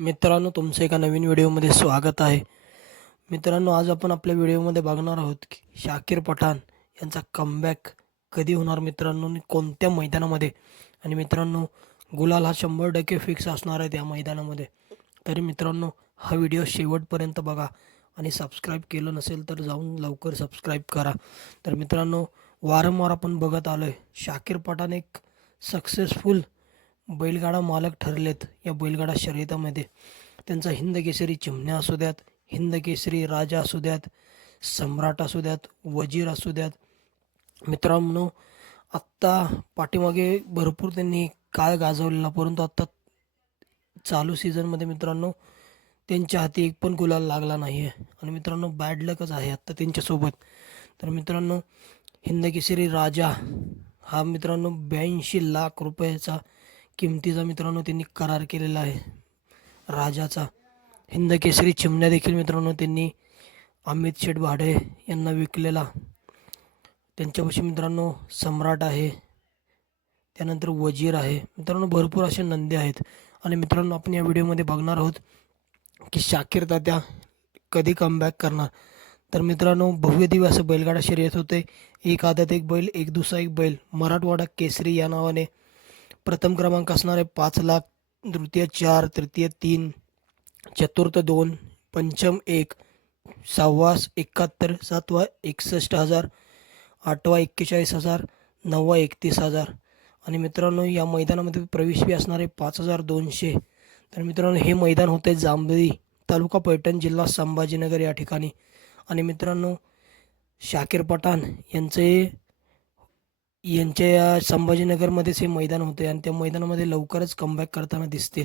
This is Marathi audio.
मित्रांनो तुमचं एका नवीन व्हिडिओमध्ये स्वागत आहे. मित्रांनो आज आपण आपल्या व्हिडिओमध्ये बघणार आहोत की शाकिर पठाण यांचा कमबॅक कधी होणार मित्रांनो आणि कोणत्या मैदानामध्ये? आणि मित्रांनो गुलाल हा शंभर टक्के फिक्स असणार आहे त्या मैदानामध्ये. तरी मित्रांनो हा व्हिडिओ शेवटपर्यंत बघा आणि सबस्क्राईब केलं नसेल तर जाऊन लवकर सबस्क्राईब करा. तर मित्रांनो वारंवार आपण बघत आलो आहे शाकिर पठाण एक सक्सेसफुल बैलगाडा मालक ठरलेत या बैलगाडा शर्यतामध्ये. त्यांचा हिंद केसरी चिमण्या असू द्यात हिंद केसरी राजा असू द्यात सम्राट असू द्यात वजीर असू द्यात. मित्रांनो आत्ता पाठीमागे भरपूर त्यांनी काळ गाजवलेला परंतु आत्ता चालू सीझनमध्ये मित्रांनो त्यांच्या हाती एक पण गुलाल लागला नाही आहे आणि मित्रांनो बॅड लकच आहे आत्ता त्यांच्यासोबत. तर मित्रांनो हिंद केसरी राजा हा मित्रांनो ब्याऐंशी लाख रुपयाचा किमतीचा मित्रांनो त्यांनी करार केलेला आहे. राजाचा. हिंदकेसरी चिमण्या देखील मित्रांनो त्यांनी अमित शेठ भाडे यांना विकलेला. त्यांच्यापाशी मित्रांनो सम्राट आहे. त्यानंतर वजीर आहे. मित्रांनो भरपूर असे नंदी आहेत. आणि मित्रांनो आपण या व्हिडिओमध्ये बघणार आहोत की शाकीर तात्या कधी कमबॅक करणार? तर मित्रांनो भव्य दिवस असं बैलगाडा शर्यत होते. एक आदत एक बैल एक दुसरा एक बैल. मराठवाडा केसरी या नावाने प्रथम क्रमांक असणारे पाच लाख तृतीय चार तृतीय तीन चतुर्थ दोन पंचम एक सहावा एकाहत्तर सातवा एकसष्ट हजार आठवा एक्केचाळीस हजार नववा एकतीस हजार. आणि मित्रांनो या मैदानामध्ये प्रवेश फी असणारे पाच हजार दोनशे. तर मित्रांनो हे मैदान होते जांभळी तालुका पैठण जिल्हा संभाजीनगर या ठिकाणी. आणि मित्रांनो शाकीर पठाण यांचे यांच्या या संभाजीनगरमध्येच हे मैदान होते आणि त्या मैदानामध्ये लवकरच कमबॅक करताना दिसतील.